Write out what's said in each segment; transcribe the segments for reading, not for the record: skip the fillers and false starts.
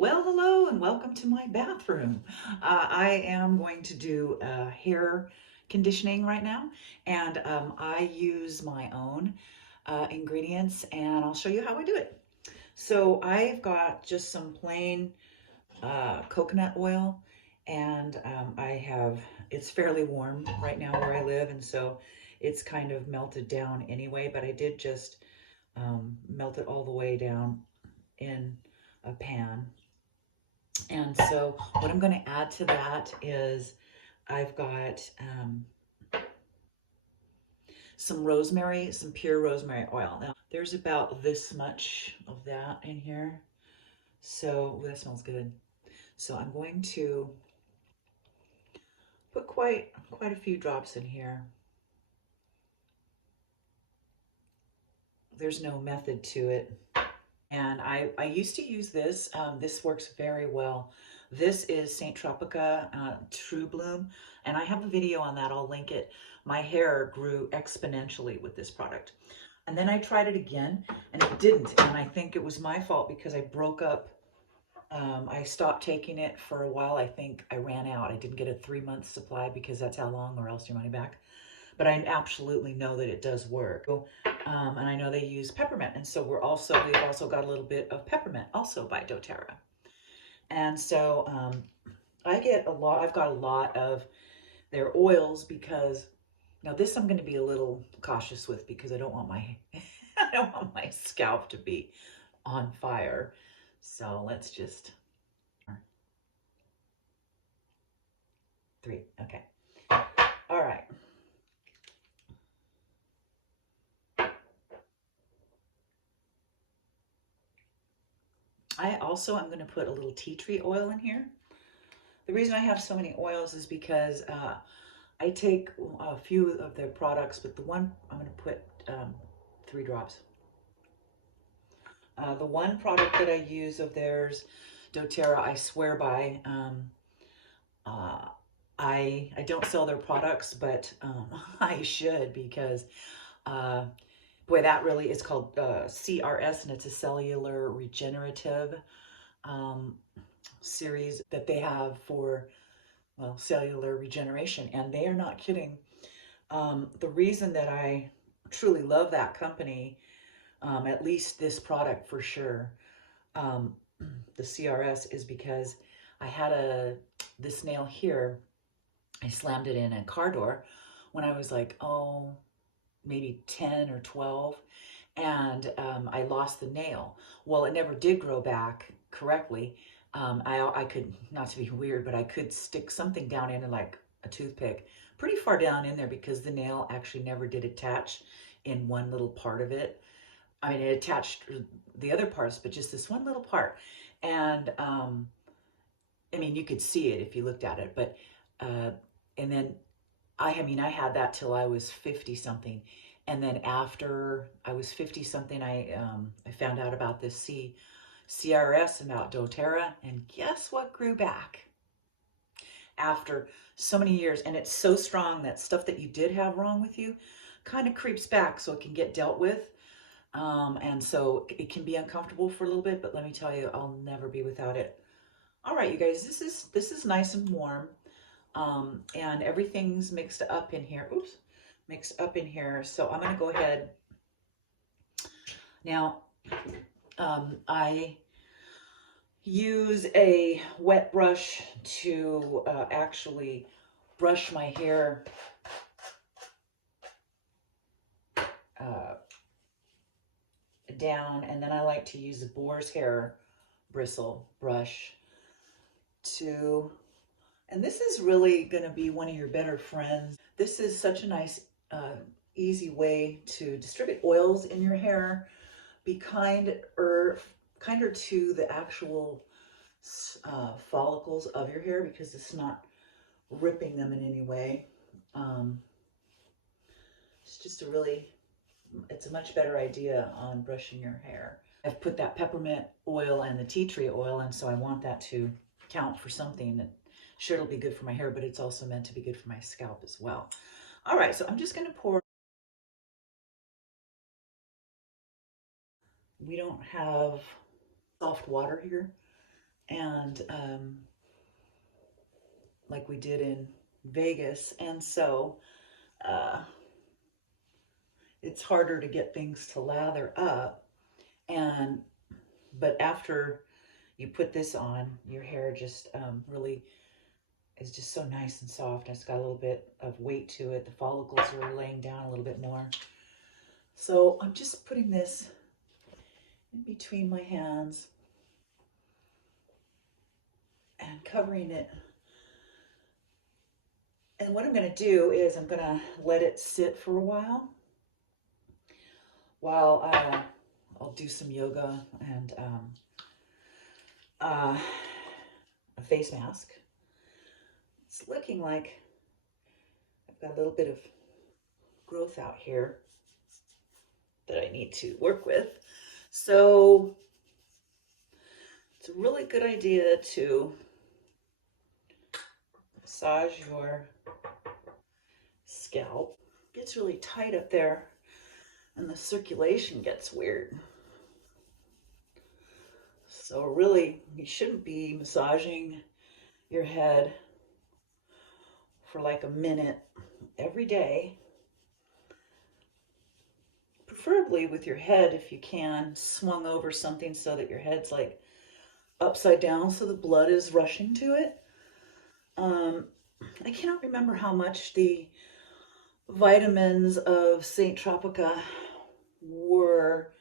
Well, hello and welcome to my bathroom. I am going to do hair conditioning right now, and I use my own ingredients, and I'll show you how I do it. So I've got just some plain coconut oil, and it's fairly warm right now where I live, and so it's kind of melted down anyway, but I did just melt it all the way down in a pan. And so what I'm going to add to that is I've got some rosemary, some pure rosemary oil. Now, there's about this much of that in here. So, ooh, that smells good. So I'm going to put quite a few drops in here. There's no method to it. And I used to use this. This works very well. This is St. Tropica True Bloom, and I have a video on that. I'll link it. My hair grew exponentially with this product. And then I tried it again, and it didn't. And I think it was my fault because I broke up. I stopped taking it for a while. I think I ran out. I didn't get a 3-month supply because that's how long, or else your money back. But I absolutely know that it does work. And I know they use peppermint. And so we've also got a little bit of peppermint also by doTERRA. And so I've got a lot of their oils because now this I'm going to be a little cautious with because I don't want my, I don't want my scalp to be on fire. So let's just, 3, okay. All right. I also am going to put a little tea tree oil in here. The reason I have so many oils is because I take a few of their products, but the one I'm going to put 3 drops. The one product that I use of theirs, doTERRA, I swear by. I don't sell their products, but I should because boy, that really is called CRS, and it's a cellular regenerative series that they have for, well, cellular regeneration, and they are not kidding. The reason that I truly love that company, at least this product for sure, the CRS, is because I had this nail here. I slammed it in a car door when I was like, oh, maybe 10 or 12, and I lost the nail. Well, it never did grow back correctly. I could, not to be weird, but I could stick something down in it like a toothpick pretty far down in there because the nail actually never did attach in one little part of it. I mean, it attached the other parts, but just this one little part. And I mean, you could see it if you looked at it, but and then I mean, I had that till I was 50 something. And then after I was 50 something, I found out about this CRS, about doTERRA, and guess what grew back after so many years? And it's so strong that stuff that you did have wrong with you kind of creeps back so it can get dealt with. And so it can be uncomfortable for a little bit, but let me tell you, I'll never be without it. All right, you guys, this is nice and warm. And everything's mixed up in here. Oops, mixed up in here. So I'm going to go ahead. Now, I use a wet brush to actually brush my hair down, and then I like to use a boar's hair bristle brush to, and this is really going to be one of your better friends. This is such a nice, easy way to distribute oils in your hair. Be kinder to the actual follicles of your hair because it's not ripping them in any way. It's just it's a much better idea on brushing your hair. I've put that peppermint oil and the tea tree oil, and so I want that to count for something. Sure, it'll be good for my hair, but it's also meant to be good for my scalp as well. All right, so I'm just going to pour. We don't have soft water here, and like we did in Vegas. And so it's harder to get things to lather up. But after you put this on, your hair just really is just so nice and soft. It's got a little bit of weight to it. The follicles are laying down a little bit more. So I'm just putting this in between my hands and covering it. And what I'm going to do is I'm going to let it sit for a while I'll do some yoga and a face mask. It's looking like I've got a little bit of growth out here that I need to work with. So it's a really good idea to massage your scalp. It gets really tight up there and the circulation gets weird. So really, you shouldn't be massaging your head for like a minute every day. Preferably with your head, if you can, swung over something so that your head's like upside down so the blood is rushing to it. I cannot remember how much the vitamins of St. Tropica were.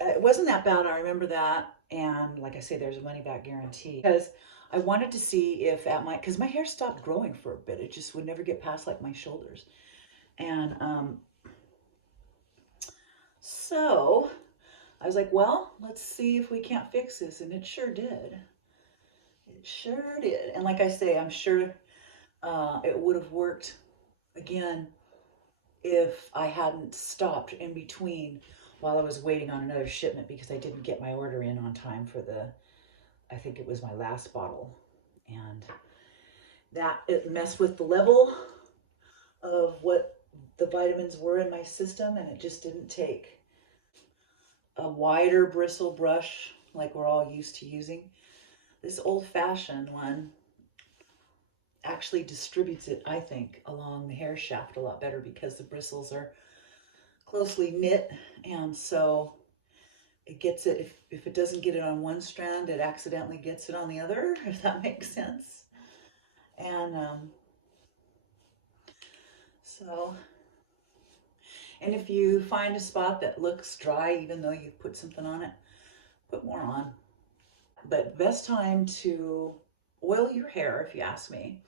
It wasn't that bad, I remember that. And like I say, there's a money back guarantee. Because I wanted to see if because my hair stopped growing for a bit. It just would never get past like my shoulders. And so I was like, well, let's see if we can't fix this. And it sure did. It sure did. And like I say, I'm sure it would have worked again if I hadn't stopped in between while I was waiting on another shipment, because I didn't get my order in on time for I think it was my last bottle. And that, it messed with the level of what the vitamins were in my system, and it just didn't take a wider bristle brush like we're all used to using. This old-fashioned one actually distributes it, I think, along the hair shaft a lot better because the bristles are closely knit, and so it gets it, if it doesn't get it on one strand, it accidentally gets it on the other, if that makes sense. And and if you find a spot that looks dry, even though you've put something on it, put more on. But best time to oil your hair, if you ask me,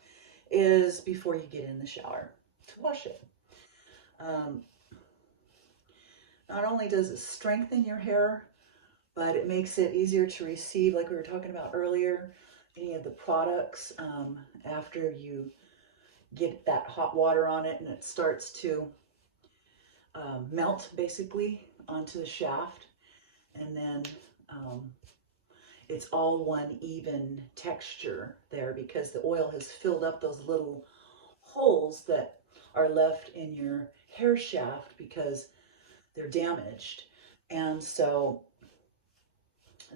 is before you get in the shower to wash it. Not only does it strengthen your hair, but it makes it easier to receive, like we were talking about earlier, any of the products after you get that hot water on it and it starts to melt basically onto the shaft. And then it's all one even texture there because the oil has filled up those little holes that are left in your hair shaft because they're damaged. And so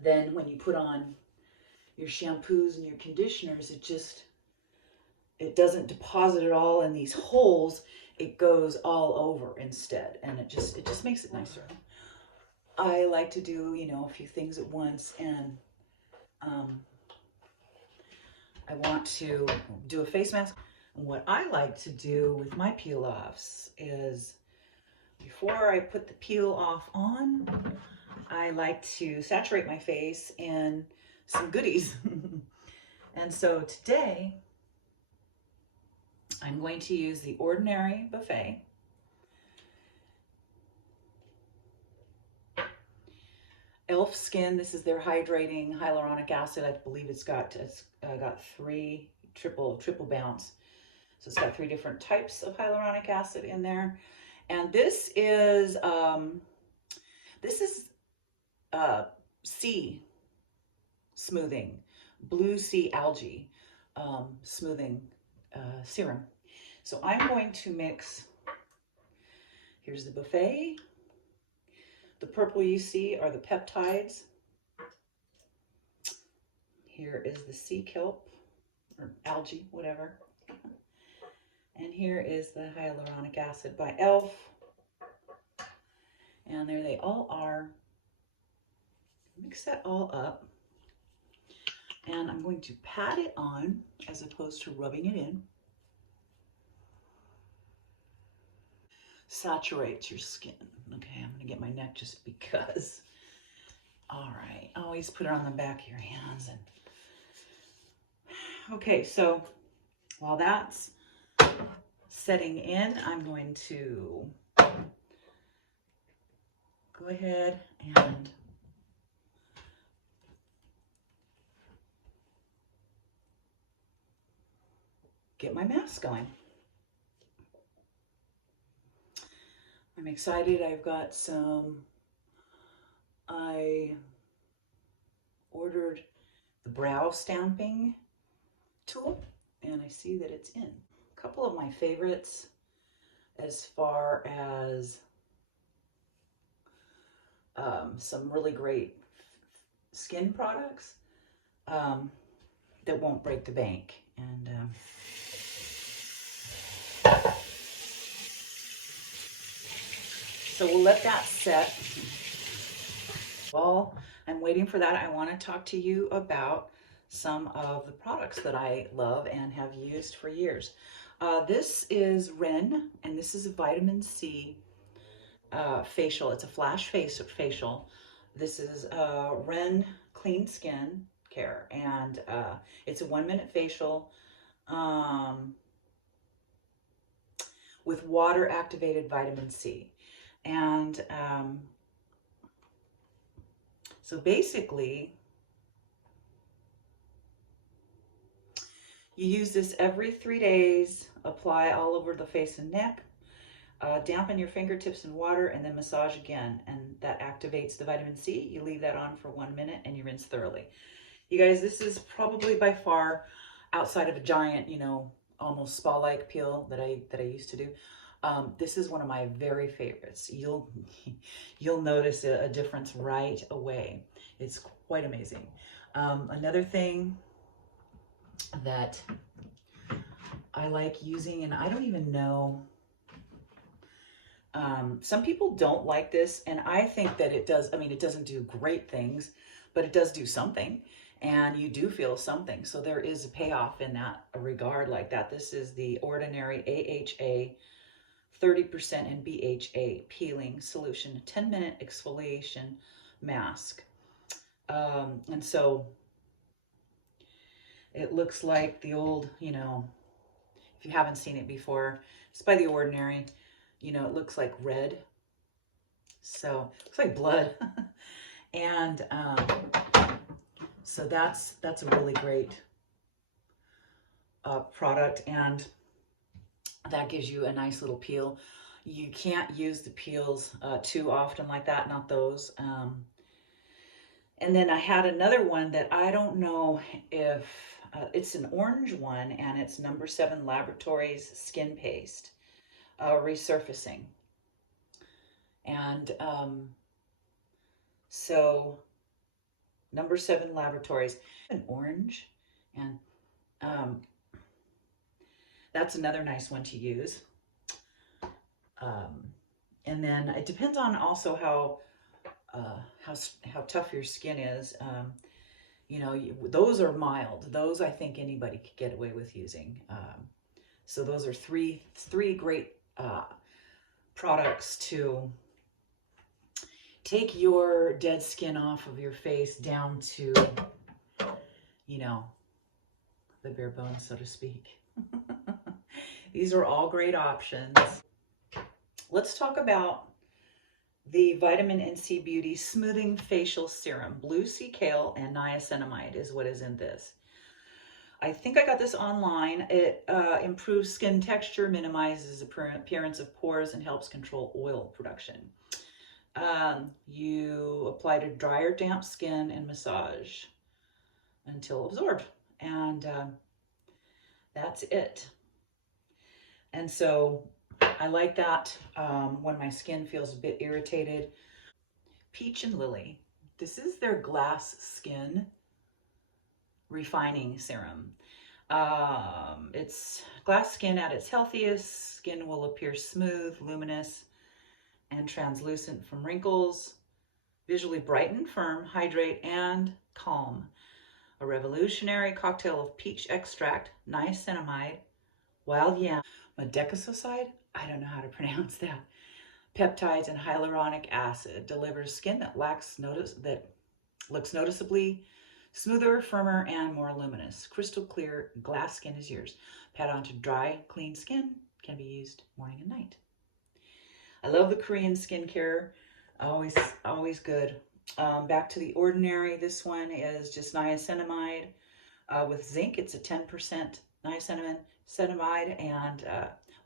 then when you put on your shampoos and your conditioners, it doesn't deposit it all in these holes. It goes all over instead, and it just makes it nicer. I like to do, a few things at once, and I want to do a face mask. What I like to do with my peel-offs is, before I put the peel-off on, I like to saturate my face in some goodies. And so today, I'm going to use the Ordinary Buffet. Elf Skin, this is their hydrating hyaluronic acid. I believe it's got 3 triple bounce. So it's got 3 different types of hyaluronic acid in there. And this is sea smoothing, blue sea algae smoothing serum. So I'm going to mix, here's the Buffet. The purple you see are the peptides. Here is the sea kelp, or algae, whatever. And here is the hyaluronic acid by e.l.f. And there they all are. Mix that all up. And I'm going to pat it on as opposed to rubbing it in. Saturates your skin. Okay, I'm gonna get my neck just because. All right, always put it on the back of your hands. And okay, so while that's setting in, I'm going to go ahead and get my mask going. I'm excited. I've got I ordered the brow stamping tool, and I see that it's in. A couple of my favorites as far as some really great skin products that won't break the bank. And so we'll let that set. While I'm waiting for that, I want to talk to you about some of the products that I love and have used for years. This is Ren, and this is a vitamin C facial. It's a flash facial. This is Ren Clean Skin Care, and it's a 1-minute facial with water activated vitamin C. And so basically, you use this every 3 days, apply all over the face and neck, dampen your fingertips in water, and then massage again. And that activates the vitamin C. You leave that on for 1 minute and you rinse thoroughly. You guys, this is probably by far, outside of a giant, you know, almost spa-like peel that I used to do, this is one of my very favorites. You'll notice a difference right away. It's quite amazing. Another thing that I like using, and I don't even know, some people don't like this, and I think that it does. I mean, it doesn't do great things, but it does do something, and you do feel something. So there is a payoff in that regard like that. This is the Ordinary AHA 30% and BHA peeling solution, 10-minute exfoliation mask. And so it looks like the old, you know, if you haven't seen it before, it's by the Ordinary. You know, it looks like red. So it looks like blood. And so that's a really great product, and that gives you a nice little peel. You can't use the peels too often like that, not those. And then I had another one that I don't know if, it's an orange one, and it's No. 7 Laboratories Skin Paste Resurfacing. And so No. 7 Laboratories, an orange, and that's another nice one to use. And then it depends on also how tough your skin is. You know, those are mild. Those I think anybody could get away with using. So those are three great products to take your dead skin off of your face down to, you know, the bare bones, so to speak. These are all great options. Let's talk about the Vitamin C Beauty Smoothing Facial Serum. Blue sea kale and niacinamide is what is in this. I think I got this online. It improves skin texture, minimizes appearance of pores, and helps control oil production. You apply to dry or damp skin and massage until absorbed. And that's it. And so I like that when my skin feels a bit irritated. Peach and Lily. This is their glass skin refining serum. It's glass skin at its healthiest. Skin will appear smooth, luminous, and translucent from wrinkles. Visually brighten, firm, hydrate, and calm. A revolutionary cocktail of peach extract, niacinamide, wild yam, medecoside, I don't know how to pronounce that, peptides, and hyaluronic acid delivers skin that looks noticeably smoother, firmer, and more luminous. Crystal clear glass skin is yours. Pat onto dry, clean skin. Can be used morning and night. I love the Korean skincare. Always good. Back to the ordinary. This one is just niacinamide with zinc. It's a 10% niacinamide and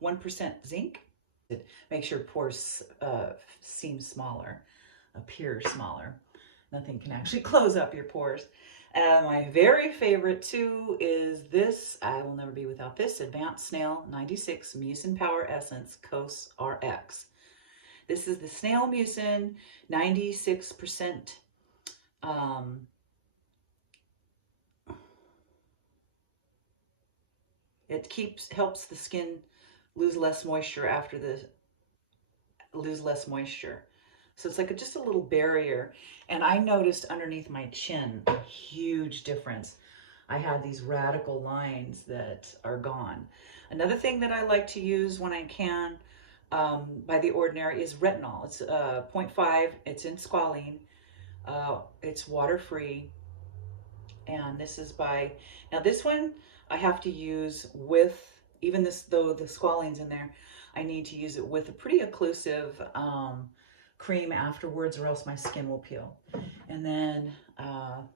1% zinc. It makes your pores seem smaller, appear smaller. Nothing can actually close up your pores. My very favorite too is this. I will never be without this. Advanced Snail 96 Mucin Power Essence Cos RX. This is the Snail Mucin, 96%. It helps the skin lose less moisture So it's like just a little barrier. And I noticed underneath my chin a huge difference. I had these radical lines that are gone. Another thing that I like to use when I can by The Ordinary is retinol. It's 0.5. It's in squalene. It's water-free. And this is now this one I have to use with, even this, though the squalene's in there, I need to use it with a pretty occlusive cream afterwards, or else my skin will peel. And then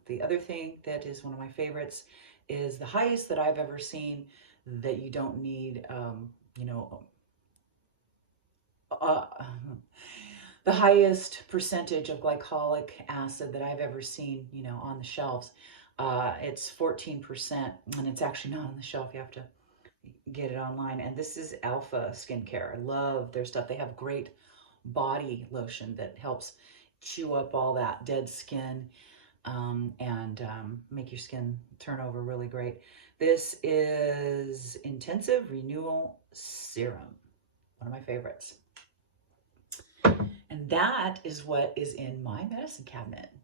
the other thing that is one of my favorites is the highest that I've ever seen that you don't need, the highest percentage of glycolic acid that I've ever seen, on the shelves. It's 14%, and it's actually not on the shelf. You have to get it online. And this is Alpha Skincare. I love their stuff. They have great body lotion that helps chew up all that dead skin and make your skin turn over really great. This is Intensive Renewal Serum, one of my favorites. And that is what is in my medicine cabinet.